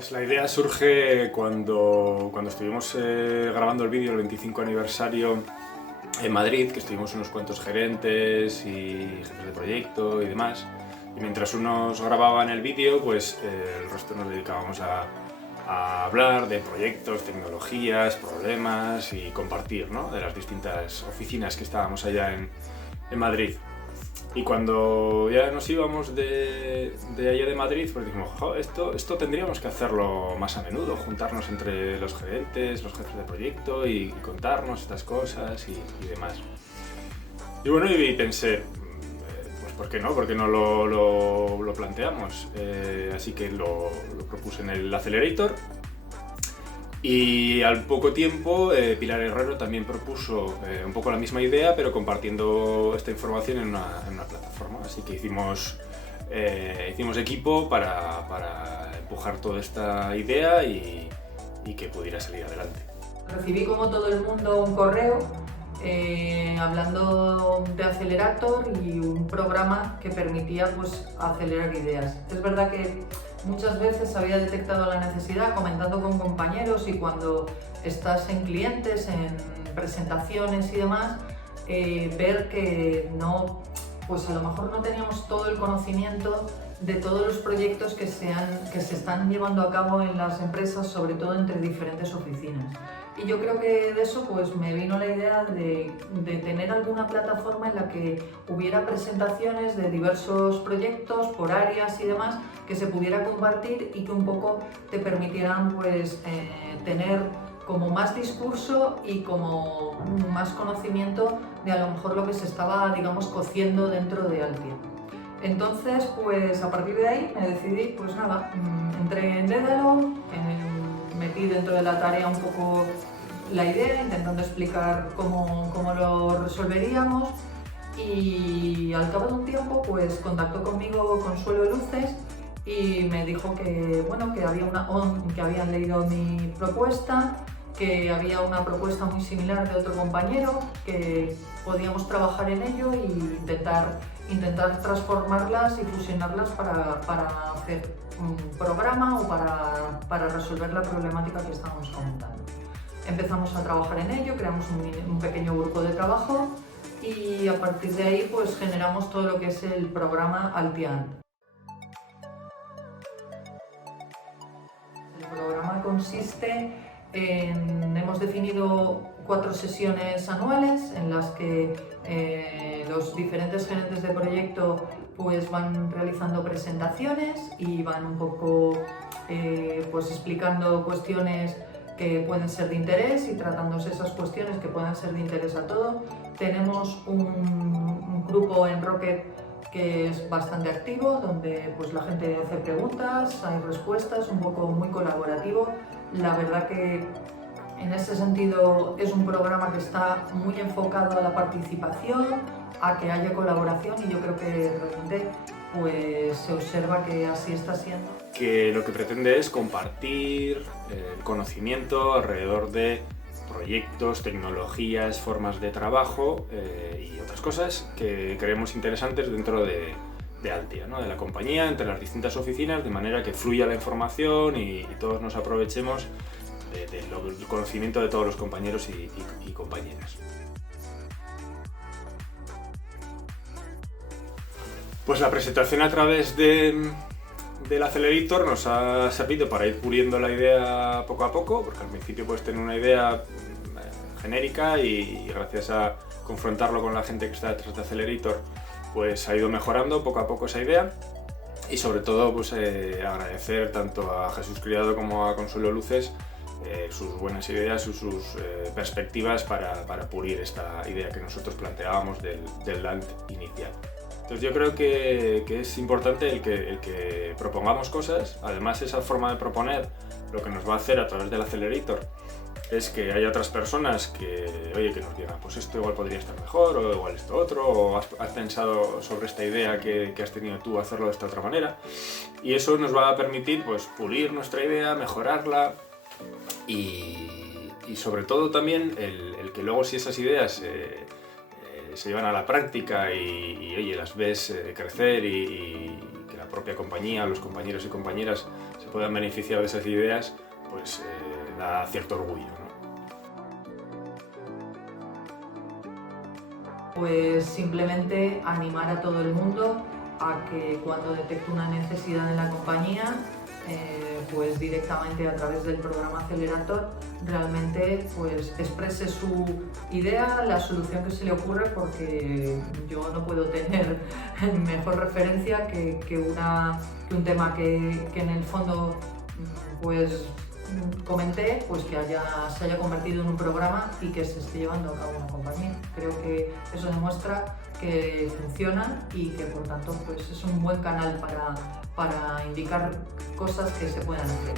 Pues la idea surge cuando estuvimos grabando el vídeo del 25 aniversario en Madrid, que estuvimos unos cuantos gerentes y jefes de proyecto y demás. Y mientras unos grababan el vídeo, pues el resto nos dedicábamos a hablar de proyectos, tecnologías, problemas y compartir, ¿no?, de las distintas oficinas que estábamos allá en Madrid. Y cuando ya nos íbamos de allá de Madrid, pues dijimos, "Jo, esto tendríamos que hacerlo más a menudo, juntarnos entre los gerentes, los jefes de proyecto y contarnos estas cosas y demás". Y bueno, y pensé, pues ¿por qué no? ¿Por qué no lo planteamos? Así que lo propuse en el Accelerator. Y al poco tiempo Pilar Herrero también propuso un poco la misma idea, pero compartiendo esta información en una plataforma. Así que hicimos equipo para empujar toda esta idea y que pudiera salir adelante. Recibí, como todo el mundo, un correo hablando de Accelerator y un programa que permitía, pues, acelerar ideas. Es verdad que muchas veces había detectado la necesidad comentando con compañeros, y cuando estás en clientes, en presentaciones y demás, ver que no, pues a lo mejor no teníamos todo el conocimiento de todos los proyectos que se están llevando a cabo en las empresas, sobre todo entre diferentes oficinas. Y yo creo que de eso, pues, me vino la idea de tener alguna plataforma en la que hubiera presentaciones de diversos proyectos por áreas y demás, que se pudiera compartir y que un poco te permitieran, pues, tener como más discurso y como más conocimiento de a lo mejor lo que se estaba, digamos, cociendo dentro de Altia. Entonces, pues a partir de ahí me decidí, pues nada, entré en Dédalo, metí dentro de la tarea un poco la idea, intentando explicar cómo lo resolveríamos, y al cabo de un tiempo, pues contactó conmigo Consuelo Luces y me dijo que, bueno, que habían leído mi propuesta, que había una propuesta muy similar de otro compañero, que podíamos trabajar en ello e intentar transformarlas y fusionarlas para hacer un programa o para resolver la problemática que estábamos comentando. Empezamos a trabajar en ello, creamos un pequeño grupo de trabajo y a partir de ahí, pues, generamos todo lo que es el programa Altia. El programa consiste hemos definido 4 sesiones anuales en las que los diferentes gerentes de proyecto, pues, van realizando presentaciones y van un poco pues explicando cuestiones que pueden ser de interés y tratándose esas cuestiones que puedan ser de interés a todo. Tenemos un grupo en Rocket que es bastante activo, donde, pues, la gente hace preguntas, hay respuestas, un poco muy colaborativo. La verdad que en ese sentido es un programa que está muy enfocado a la participación, a que haya colaboración, y yo creo que realmente, pues, se observa que así está siendo. Que lo que pretende es compartir el conocimiento alrededor de proyectos, tecnologías, formas de trabajo y otras cosas que creemos interesantes dentro de Altia, ¿no?, de la compañía, entre las distintas oficinas, de manera que fluya la información y todos nos aprovechemos del conocimiento de todos los compañeros y compañeras. Pues la presentación a través del Accelerator nos ha servido para ir puliendo la idea poco a poco, porque al principio puedes tener una idea genérica y gracias a confrontarlo con la gente que está detrás de Accelerator, pues ha ido mejorando poco a poco esa idea. Y sobre todo, pues agradecer tanto a Jesús Criado como a Consuelo Luces sus buenas ideas, sus perspectivas para pulir esta idea que nosotros planteábamos del LANT inicial. Entonces yo creo que es importante el que propongamos cosas. Además, esa forma de proponer lo que nos va a hacer a través del Accelerator es que haya otras personas que nos digan, pues esto igual podría estar mejor, o igual esto otro, o has pensado sobre esta idea que has tenido tú, hacerlo de esta otra manera. Y eso nos va a permitir, pues, pulir nuestra idea, mejorarla y sobre todo también el que luego, si esas ideas se llevan a la práctica y las ves crecer y que la propia compañía, los compañeros y compañeras se puedan beneficiar de esas ideas, pues da cierto orgullo, ¿no? Pues simplemente animar a todo el mundo a que cuando detecte una necesidad en la compañía, pues directamente a través del programa Accelerator realmente pues exprese su idea, la solución que se le ocurre, porque yo no puedo tener mejor referencia que un tema que en el fondo pues comenté, pues que se haya convertido en un programa y que se esté llevando a cabo una compañía. Creo que eso demuestra que funciona y que por tanto pues es un buen canal para indicar cosas que se puedan hacer.